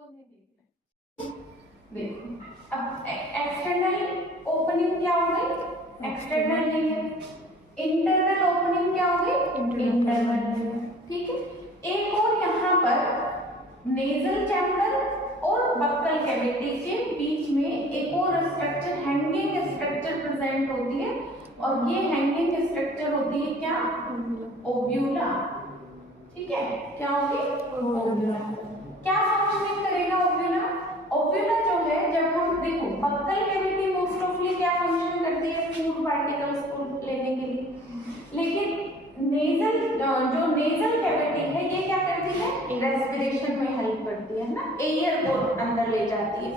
देखो अब external opening क्या हो गई, एक्सटर्नल लेयर। इंटरनल ओपनिंग क्या हो गई, इंटरनल लेयर। ठीक है, एक और यहाँ पर नेजल चैम्बर और बक्कल कैविटी के बीच में एक और स्ट्रक्चर, हैंगिंग स्ट्रक्चर प्रेजेंट होती है, और ये हैंगिंग स्ट्रक्चर होती है क्या, ओव्यूला। ठीक है, क्या होगी, ओव्यूला। क्या फंक्शनिंग करेगा ओव्यूला? ओव्यूला जो है, जब हम देखो बक्कल कैविटी मोस्ट ऑफली क्या फंक्शन करती है, फूड पार्टिकल्स को लेने के लिए, लेकिन नेजल जो नेजल कैविटी है ये क्या करती है, रेस्पिरेशन में हेल्प करती है ना, एयर को अंदर ले जाती है।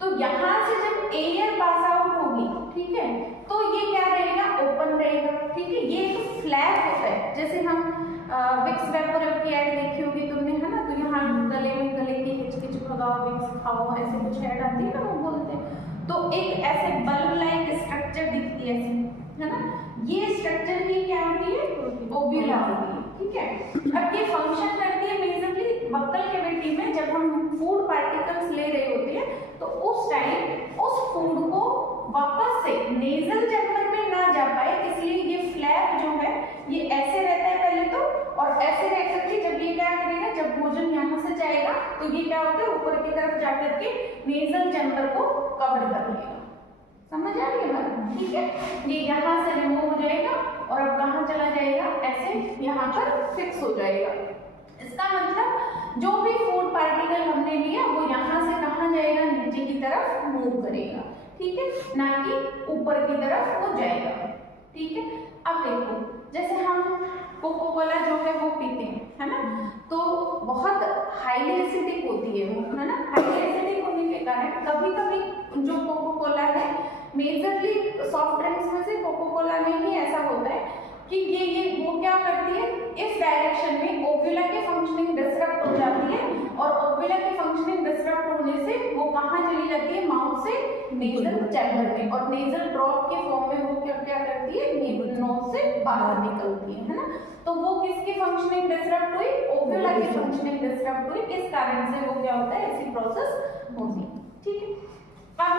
तो यहाँ से जब एयर पास आउट होगी, ठीक है, तो ये क्या रहेगा, ओपन रहेगा। ठीक है, ये एक फ्लैप होता है, जैसे हम विक्स वेपोरब की ऐड देखी होगी तुमने, है ना, तो यहाँ गले में गले की हिचकिच भगाओ विक्स खाओ, ऐसे कुछ ऐड आती है ना, वो बोलते हैं। तो एक ऐसे बल्ब लाइक स्ट्रक्चर दिखती है ऐसे, है ना, ये स्ट्रक्चर ही क्या होती है, ओव्यूला होती है। ठीक है, अब ये फंक्शन करती है मेजरली बक्कल कैविटी में। जब हम फूड पार्टिकल्स ले रहे होते हैं तो उस टाइम उस फूड को वापस से नेजल चैम्बर में ना जा पाए, इसलिए ये फ्लैप जो है ये ऐसे रहता है पहले तो, और ऐसे रह करके जब ये क्या करेगा, जब भोजन यहाँ से जाएगा तो ये क्या होता है, ऊपर की तरफ जाकर के नेजल चैम्बर को कवर कर लेगा। समझ आ रही है बात? ठीक है, ये यहाँ से रिमूव हो जाएगा और अब कहाँ चला जाएगा, ऐसे यहाँ पर फिक्स हो जाएगा। इसका मतलब जो भी फूड पार्टिकल हमने लिया वो यहाँ से कहाँ जाएगा, नीचे की तरफ मूव करेगा। ठीक है, ना कि ऊपर की तरफ वो जाएगा। ठीक है, अब देखो जैसे हम कोको कोला जो है वो पीते हैं, है ना, तो बहुत हाईली एसिडिक होती है वो, है ना। हाईली एसिडिक होने के कारण कभी कभी जो कोको कोला है, मेजरली सॉफ्ट ड्रिंक्स में से कोको कोला में ही ऐसा होता है कि ये वो क्या करती है, इस डायरेक्शन में ओव्यूला की फंक्शनिंग डिसरप्ट हो जाती है, और ओव्यूला की फंक्शनिंग डिसरप्ट होने से वो कहाँ चली जाती है, माउथ से नेजल चैम्बर में, और नेजल ड्रॉप के फॉर्म में वो क्या करती है, नोज से बाहर निकलती है ना। तो वो किसकी फंक्शनिंग डिसरप्ट हुई, ओव्यूला की फंक्शनिंग डिसरप्ट हुई, इस कारण से वो क्या होता है, ऐसी प्रोसेस होती है। ठीक है, अब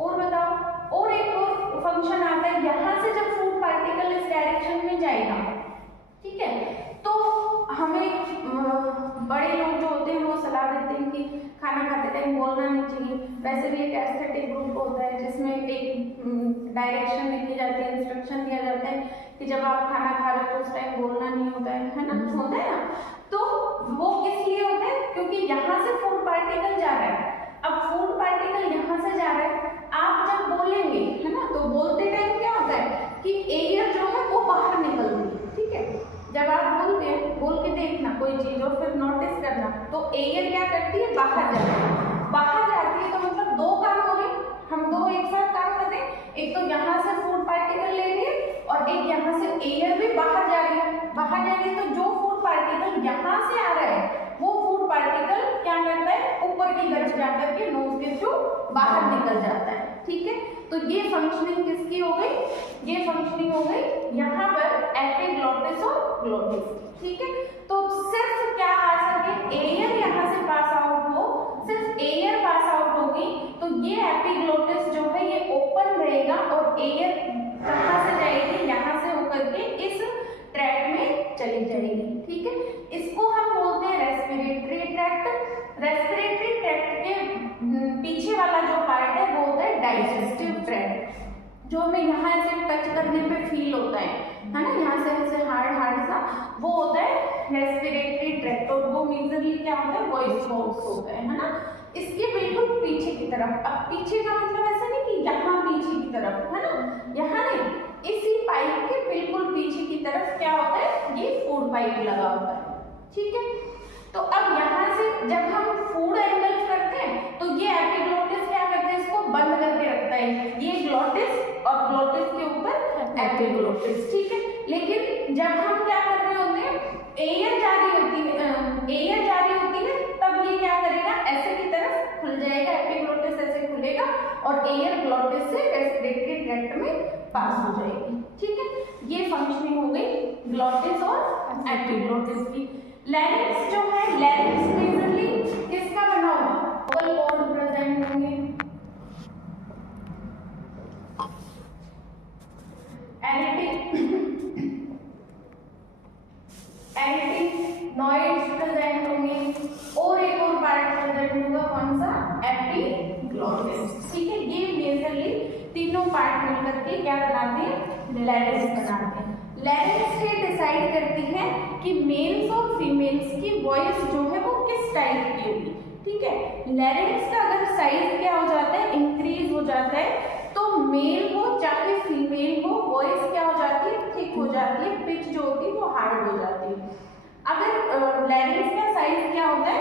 और बताओ, और एक और फंक्शन आता है, यहाँ से जब फूड पार्टिकल इस डायरेक्शन में जाएगा, ठीक है, तो हमें बड़े लोग जो होते हैं वो सलाह देते हैं कि खाना खाते टाइम बोलना नहीं चाहिए। वैसे भी एक एस्थेटिक ग्रुप होता है जिसमें एक डायरेक्शन लिखी जाती है, इंस्ट्रक्शन दिया जाता है कि जब आप खाना खा रहे हो तो उस टाइम बोलना नहीं होता है ना, होता है ना। तो वो किस लिए होता है, क्योंकि यहाँ से फूड पार्टिकल जा रहा है। अब फूड पार्टिकल यहाँ से जा रहा है, आप जब बोलेंगे, है ना, तो बोलते टाइम क्या होता है कि एयर जो है वो बाहर निकलती है। ठीक है, जब आप बोलते हैं, बोल के देखना कोई चीज और फिर नोटिस करना, तो एयर क्या करती है, बाहर जाती है। बाहर जाती है तो मतलब दो काम हो रहे, हम दो एक साथ काम कर रहे हैं, एक तो यहाँ से फूड पार्टिकल ले रहे हैं और एक यहाँ से एयर भी बाहर जा रही है। बाहर जा रही है तो जो फूड पार्टिकल यहाँ से आ रहा है वो फूड पार्टिकल क्या करता है, ऊपर की तरफ जाकर के नोज के थ्रू बाहर निकल जाता है। ठीक है, तो ये फंक्शनिंग किसकी हो गई, ये फंक्शनिंग हो गई यहाँ पर एपिग्लॉटिस और ग्लॉटिस। ठीक है, तो सिर्फ क्या आ सके, एयर यहाँ से पास आउट हो, सिर्फ एयर पास आउट होगी तो ये एपिग्लॉटिस जो है ये ओपन रहेगा और एयर कहाँ से जाएगी, यहाँ से होकर के इस ट्रैक में चली जाएगी। ठीक है, इसको हम बोलते हैं रेस्पिरेटरी ट्रैक्ट। रेस्पिरेटरी ट्रैक्ट के पीछे वाला जो पार्ट है वो होता है डाइजेस्टिव ट्रैक्ट, जो हमें यहाँ ऐसे टच करने पे फील होता है ना, यहाँ से ऐसे हार्ड हार्ड सा, वो होता है रेस्पिरेटरी ट्रैक्ट, और वो मेजरली क्या होता है, वॉइस बॉक्स होता है ना, इसके बिल्कुल पीछे की तरफ। अब पीछे का मतलब ऐसा नहीं कि यहाँ पीछे की तरफ, है ना, यहाँ नहीं, इसी पाइप के बिल्कुल पीछे की तरफ क्या होता है, ये फूड पाइप लगा होता है। ठीक है, तो अब यहाँ से जब हम फूड एंगल्फ करते हैं तो ये एपिग्लॉटिस क्या करते हैं, इसको बंद करके रखता है, ये ग्लॉटिस और ग्लॉटिस के ऊपर एपिग्लॉटिस। ठीक है, लेकिन जब हम क्या कर रहे होते हैं, एयर जा रही होती है, तब ये क्या करेगा, ऐसे की तरफ खुल जाएगा, एपिग्लॉटिस ऐसे खुलेगा और एयर ग्लॉटिस से रेस्पिरेटरी ट्रैक्ट में पास हो जाएगी। ठीक है, ये फंक्शनिंग हो गई ग्लॉटिस और एपिग्लॉटिस की। लैरिंक्स जो है, लैरिंक्स मेजरली किसका नॉइड्स प्रेजेंट होंगे और एक और पार्ट प्रेजेंट होगा कौन सा, एपिग्लॉटिस। ठीक है, ये मेजरली तीनों पार्ट मिलकर के क्या बनाते हैं, लैरिंक्स बनाते हैं। लैरिंक्स ये डिसाइड करती है कि मेल्स और फीमेल्स की वॉइस जो है वो किस टाइप की होगी। ठीक है, लैरिंक्स का अगर साइज क्या हो जाता है, इंक्रीज हो जाता है, तो मेल हो चाहे फीमेल हो वॉइस क्या हो जाती है, थिक हो जाती है, पिच जो होती है वो हार्ड हो जाती है। अगर लैरिंक्स का साइज क्या होता है,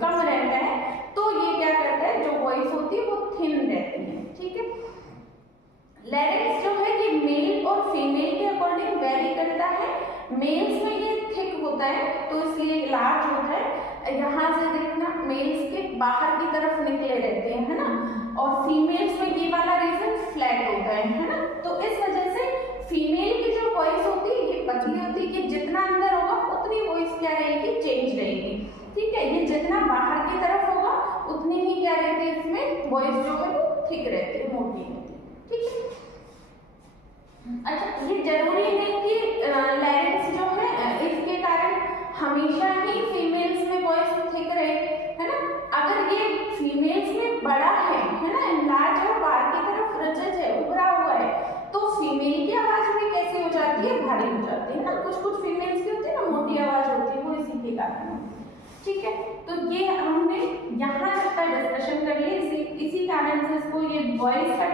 कम रहता है, तो ये क्या करता है, जो वॉइस होती है वो थिन रहती है। ठीक है, लैरिंक्स जो है ये मेल और फीमेल के अकॉर्डिंग वेरी करता है। मेल्स में ये थिक होता है तो इसलिए लार्ज होता है, यहाँ से देखना मेल्स के बाहर की तरफ निकले रहते हैं, है ना, और फीमेल्स में ये वाला रीजन फ्लैट होता है ना। तो इस वजह से फीमेल की जो वॉइस होती है ये पतली होती है, कि जितना अंदर होगा उतनी वॉइस क्या रहेगी, चेंज रहेगी। ठीक है, ये जितना बाहर की तरफ होगा उतनी ही क्या रहती है, इसमें वॉइस जो है वो थिक रहती है, मोटी रहती है। ठीक है, अच्छा, ये जरूरी नहीं कि लैरिंक्स जो है इसके कारण हमेशा ही फीमेल्स में वॉइस थिक रहे, है ना। अगर ये फीमेल्स में बड़ा है ना, लार्ज है, बाहर की तरफ रजत है, उभरा हुआ है, तो फीमेल की आवाज भी कैसी हो जाती है, भारी हो जाती है ना। कुछ कुछ फीमेल्स की होती है ना मोटी आवाज होती है, वो इसी के कारण। ठीक है, तो ये हमने यहाँ तक का डिस्कशन कर लिया। इसी कारण से इसको ये वॉइस का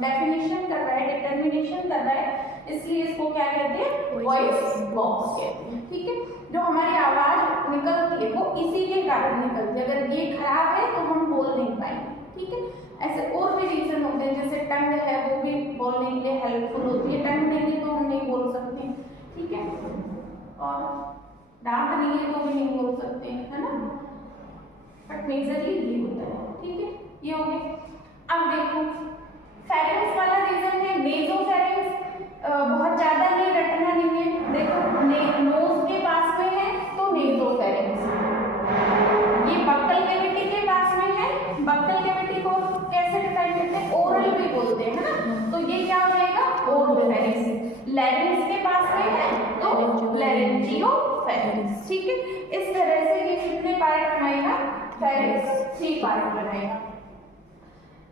डेफिनेशन कर रहा है, डिटर्मिनेशन कर रहा है, इसलिए इसको क्या कहते हैं, वॉइस बॉक्स कहते हैं। ठीक है, जो हमारी आवाज निकलती है वो इसी के कारण निकलती है। अगर ये खराब है तो हम बोल नहीं पाएंगे। ठीक है, ऐसे और भी रीजन होते हैं, जैसे टंग है वो भी बोलने के लिए हेल्पफुल होती है, टंग नहीं है तो हम नहीं बोल सकते। ठीक है, और दांत नहीं है तो भी नहीं बोल सकते, है ना, बट मेजरली ये होता है। ठीक है, ये हो गया। अब देखो फेरेंक्स वाला रीजन है नेसोफेरेंक्स, बहुत ज्यादा नहीं रटना नहीं है। देखो नोज के पास में है तो नेसोफेरेंक्स, ये बक्कल कैविटी के पास में है। बक्कल कैविटी को कैसे डिफाइन करते हैं, ओरल भी बोलते हैं, है ना, तो ये क्या हो जाएगा, ओरोफेरेंक्स। लैरिंक्स के पास में है तो लैरिंजियोफेरेंक्स। ठीक है, इस तरह से ये कितने पार्ट बनाएगा, फेरेंक्स 3 पार्ट बनाएगा।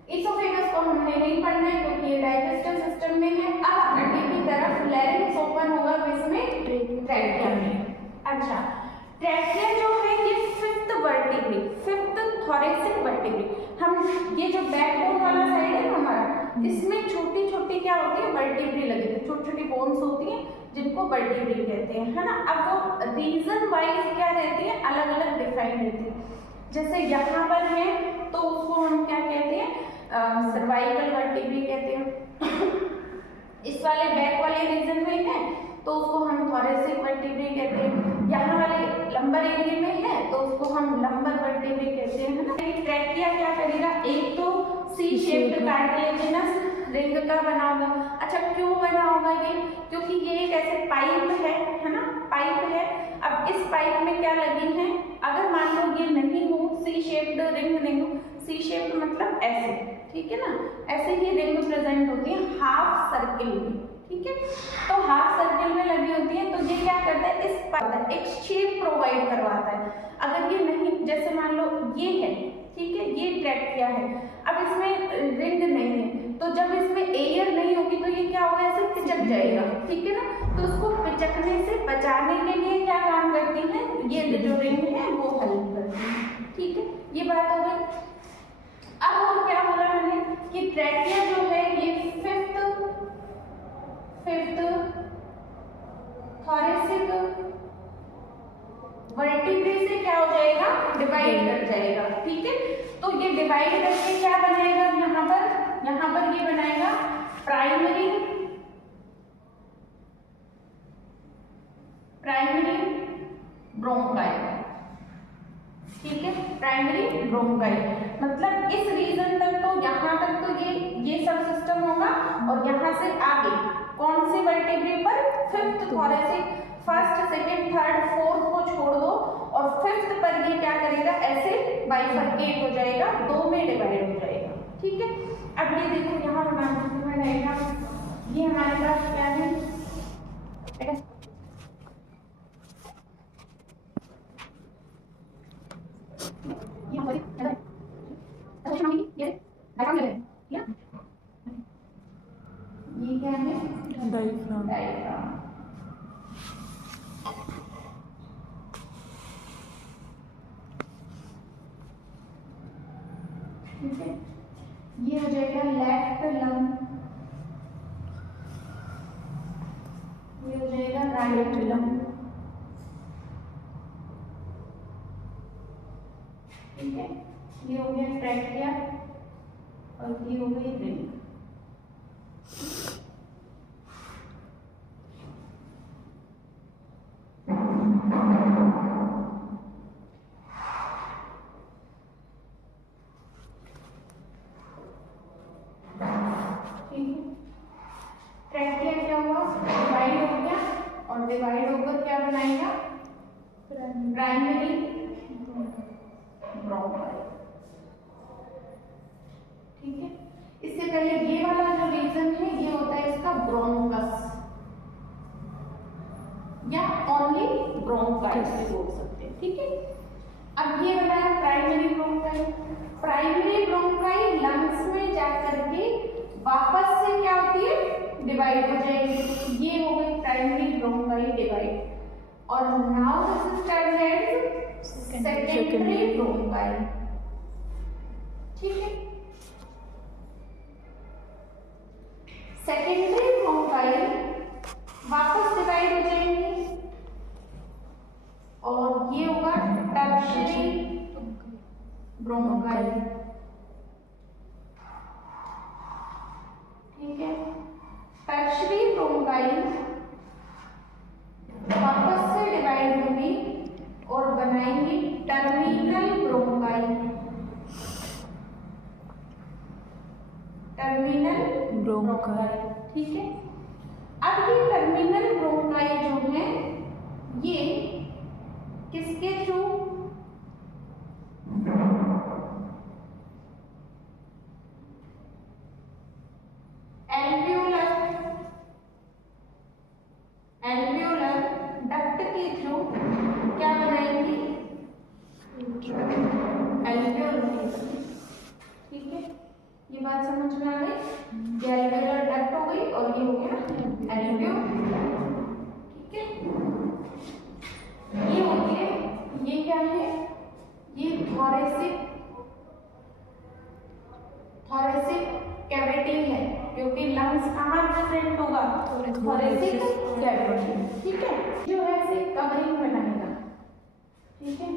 इसोफेगस को हमने नहीं पढ़ना है क्योंकि ये डाइजेस्टिव सिस्टम में है। अब अंडे की तरफ लैरिंक्स ओपन होगा किसमें, ट्रैकिया में। अच्छा, ट्रैकिया जो है ये 5th vertebrae, 5th thoracic vertebrae. हम ये जो बैकबोन वाला साइड है हमारा, इसमें छोटी छोटी क्या होती है, वर्टिब्रे लगे थे, छोटी छोटी बोन्स होती हैं जिनको वर्टिब्रे कहते हैं, है ना। अब वो रीजन वाइज क्या रहती है, अलग अलग डिफाइन रहती है। जैसे यहाँ पर है तो उसको हम क्या कहते हैं, सर्वाइकल वर्टिब्रे कहते हैं। इस वाले बैक वाले रीजन में है तो उसको हम थोरैसिक वर्टिब्रे कहते हैं। यहाँ वाले लंबर एरिया में है तो उसको हम लंबर वर्टिब्रे कहते हैं, है ना। ट्रैकिया क्या करेगा, एक तो सी शेप्ड कार्टिलेजिनस रिंग का बना होगा। अच्छा, क्यों बना होगा ये, क्योंकि ये एक ऐसे पाइप है ना, पाइप है। अब इस पाइप में क्या लगी है, अगर मान लो ये नहीं हो, सी शेप्ड रिंग नहीं हो, सी शेप्ड मतलब ऐसे, ठीक है ना, ऐसे ही रिंग प्रेजेंट होती है हाफ सर्किल में। ठीक है, तो हाफ सर्किल में लगी होती है, तो ये क्या करता है, इस पर एक शेप प्रोवाइड करवाता है। अगर ये नहीं, जैसे मान लो ये है, ठीक है, ये ट्रैकिया है, अब इसमें रिंग नहीं है, तो जब इसमें एयर नहीं होगी तो ये क्या होगा, ऐसे पिचक जाएगा। ठीक है ना, तो उसको पिचकने से बचाने के लिए क्या काम करती है, ये जो रिंग है वो हेल्प करती है। ठीक है, ये बात हो गई। अब और क्या बोला मैंने कि ट्रैकिया जो है ये 5th थोरैसिक वर्टिब्रे से क्या हो जाएगा, डिवाइड कर जाएगा। ठीक है, तो ये डिवाइड करके क्या बनाएगा, यहाँ पर ये बनाएगा प्राइमरी ब्रोंकाई। ठीक है, प्राइमरी ब्रोंकाई मतलब इस रीजन तक, तो यहाँ तक तो ये सब सिस्टम होगा, और यहाँ से आगे कौन से वर्टिब्रे पर, 5th thoracic, 1st, 2nd, 3rd, 4th को छोड़ दो, और 5th पर ये क्या करेगा, ऐसे बाइफरकेट हो जाएगा, 2 में डिवाइड हो जाएगा। ठीक है, अब ये देखो यहाँ बनाएगा, ये हमारे पास क्या है, ये क्या है? डायफ्राम। डायफ्राम। ठीक है, ये हो जाएगा लेफ्ट लंग, ये हो जाएगा राइट लंग। ठीक है, ये हो गया ट्रैकिया और ये हो गई रिंग। ट्रैकिया क्या हुआ? डिवाइड हो गया और डिवाइड होकर क्या बनाएगा? Primary bronchi. ठीक है, इससे पहले ये वाला जो रीजन है ये होता है इसका ब्रोंकस या ओनली ब्रोंकाई से बोल सकते हैं। ठीक है, अब ये बनाया primary bronchi. Primary bronchi lungs में जाकर के वापस से क्या होती है? डिवाइड हो जाएगी। ये हो गई प्राइमरी ब्रोंकाई डिवाइड। और now this is turned as secondary bronchi. ठीक है, सेकेंडरी ब्रोंकाई वापस डिवाइड हो जाएंगे और ये होगा टर्शियरी ब्रोंकाई। ठीक है, टर्शियरी ब्रोंकाई वापस से डिवाइड होंगी और बनाएंगे टर्मिनल ब्रोंकाई। Terminal bronchi. ठीक है, अब ये टर्मिनल ब्रोंकाई जो है ये किसके थ्रू? एल्वियोलर डक्ट के थ्रू क्या बनाएंगे? एल्वियोलर। ठीक है, ये बात समझ में आ गई? ये एल्वियोलर डक्ट हो गई और ये हो गया एल्वियोलर। ठीक है, ये होती है, ये क्या है? ये थोरेसिक कैविटी है, क्योंकि लंग्स कहाँ प्रेजेंट होगा? Thoracic cavity. ठीक है, जो है ऐसे कवरिंग बनाएगा। ठीक है,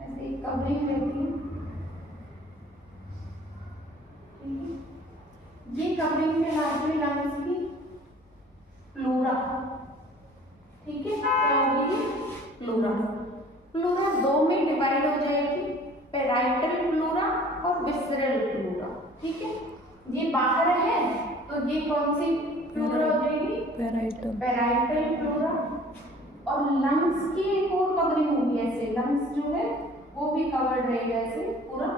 ऐसे कवरिंग रहती है। ये कवरिंग में लाजमी लंग्स की प्लूरा। ठीक है, क्या होगी? प्लूरा। प्लूरा दो में डिवाइड हो जाएगी, पेराइटल प्लूरा और विसरल प्लूरा। ठीक है, ये बाहर है तो ये कौन सी प्लूरा हो जाएगी? Parietal pleura. और लंग्स की एक और कवरिंग होगी, ऐसे लंग्स जो है वो भी कवर्ड रहेगा ऐसे पूरा।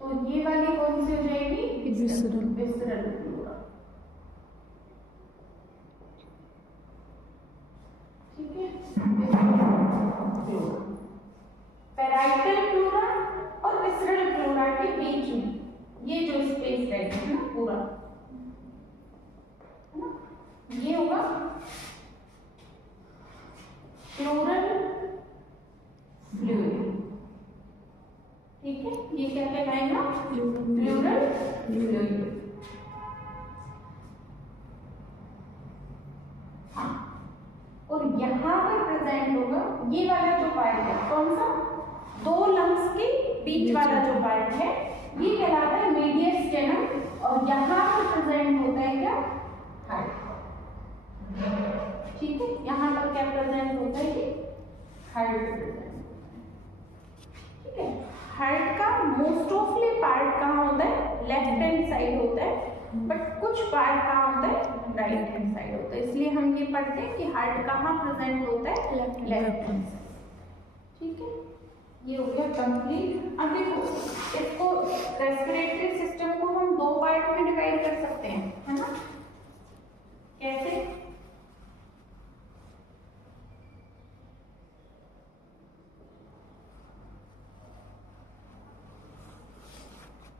तो ये वाली कौन सी हो जाएगी? Visceral pleura. ठीक है, पेराइटल प्लूरा और विसरल प्लूरा के बीच में ये जो स्पेस रहेगा ना पूरा, है ना, ये होगा प्लूरल फ्लूइड। ठीक है, ये क्या कहलाएगा? Pleural fluid. हाँ, और यहाँ पर प्रेजेंट होगा ये वाला जो पार्ट है, कौन सा? दो लंग्स के बीच वाला जो पार्ट है ये कहलाता है मीडियस स्टेनम। और यहाँ पर प्रेजेंट होता है क्या? हार्ट। ठीक है, यहाँ पर क्या प्रेजेंट होता है? कि हार्ट प्रेजेंट। ठीक है, हार्ट का मोस्ट ऑफली पार्ट कहाँ होता है? लेफ्ट हैंड साइड होता है, बट कुछ पार्ट कहाँ होता है? राइट हैंड साइड होता है। इसलिए हम ये पढ़ते हैं कि हार्ट कहाँ प्रेजेंट होता है? Left hand side. ठीक है, ये हो गया कंप्लीट। अब देखो, इसको रेस्पिरेटरी सिस्टम को हम दो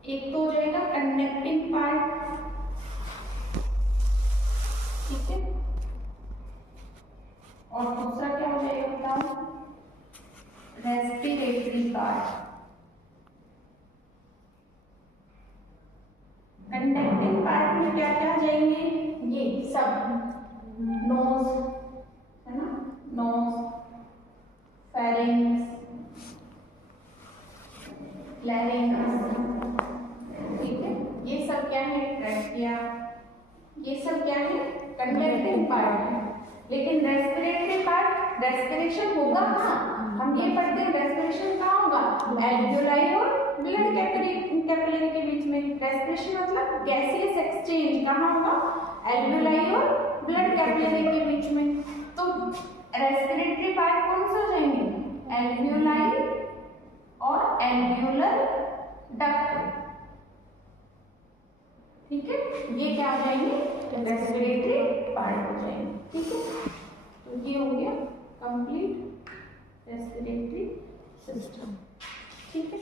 एक तो हो जाएगा कंडक्टिंग पार्ट, ठीक है, और दूसरा क्या हो जाएगा बताओ, रेस्पिरेटरी पार्ट। कंडक्टिंग पार्ट में क्या क्या आ जाएंगे, ये सब, नोज है ना, नोज, फेरिंग्स, लैरिंक्स, ठीक है, ये सब क्या है, ट्रैकिया, ये सब क्या है, कंडक्टिंग पार्ट है। लेकिन रेस्पिरेटरी पार्ट, रेस्पिरेशन होगा कहाँ, हम ये पढ़ते हैं रेस्पिरेशन कहाँ होगा, एल्वियोलाई और ब्लड कैपिलरी के बीच में। रेस्पिरेशन मतलब गैसियस एक्सचेंज कहाँ होगा, एल्वियोलाई और ब्लड कैपिलरी के बीच में। तो रेस्पिरेटरी पार्ट कौन से हो जाएंगे, एल्वियोलाई और एल्वियोलर डक्ट, ठीक है, ये क्या हो जाएंगे, रेस्पिरेटरी पार्ट हो जाएंगे, ठीक है। तो ये हो गया कंप्लीट रेस्पिरेटरी सिस्टम, ठीक है।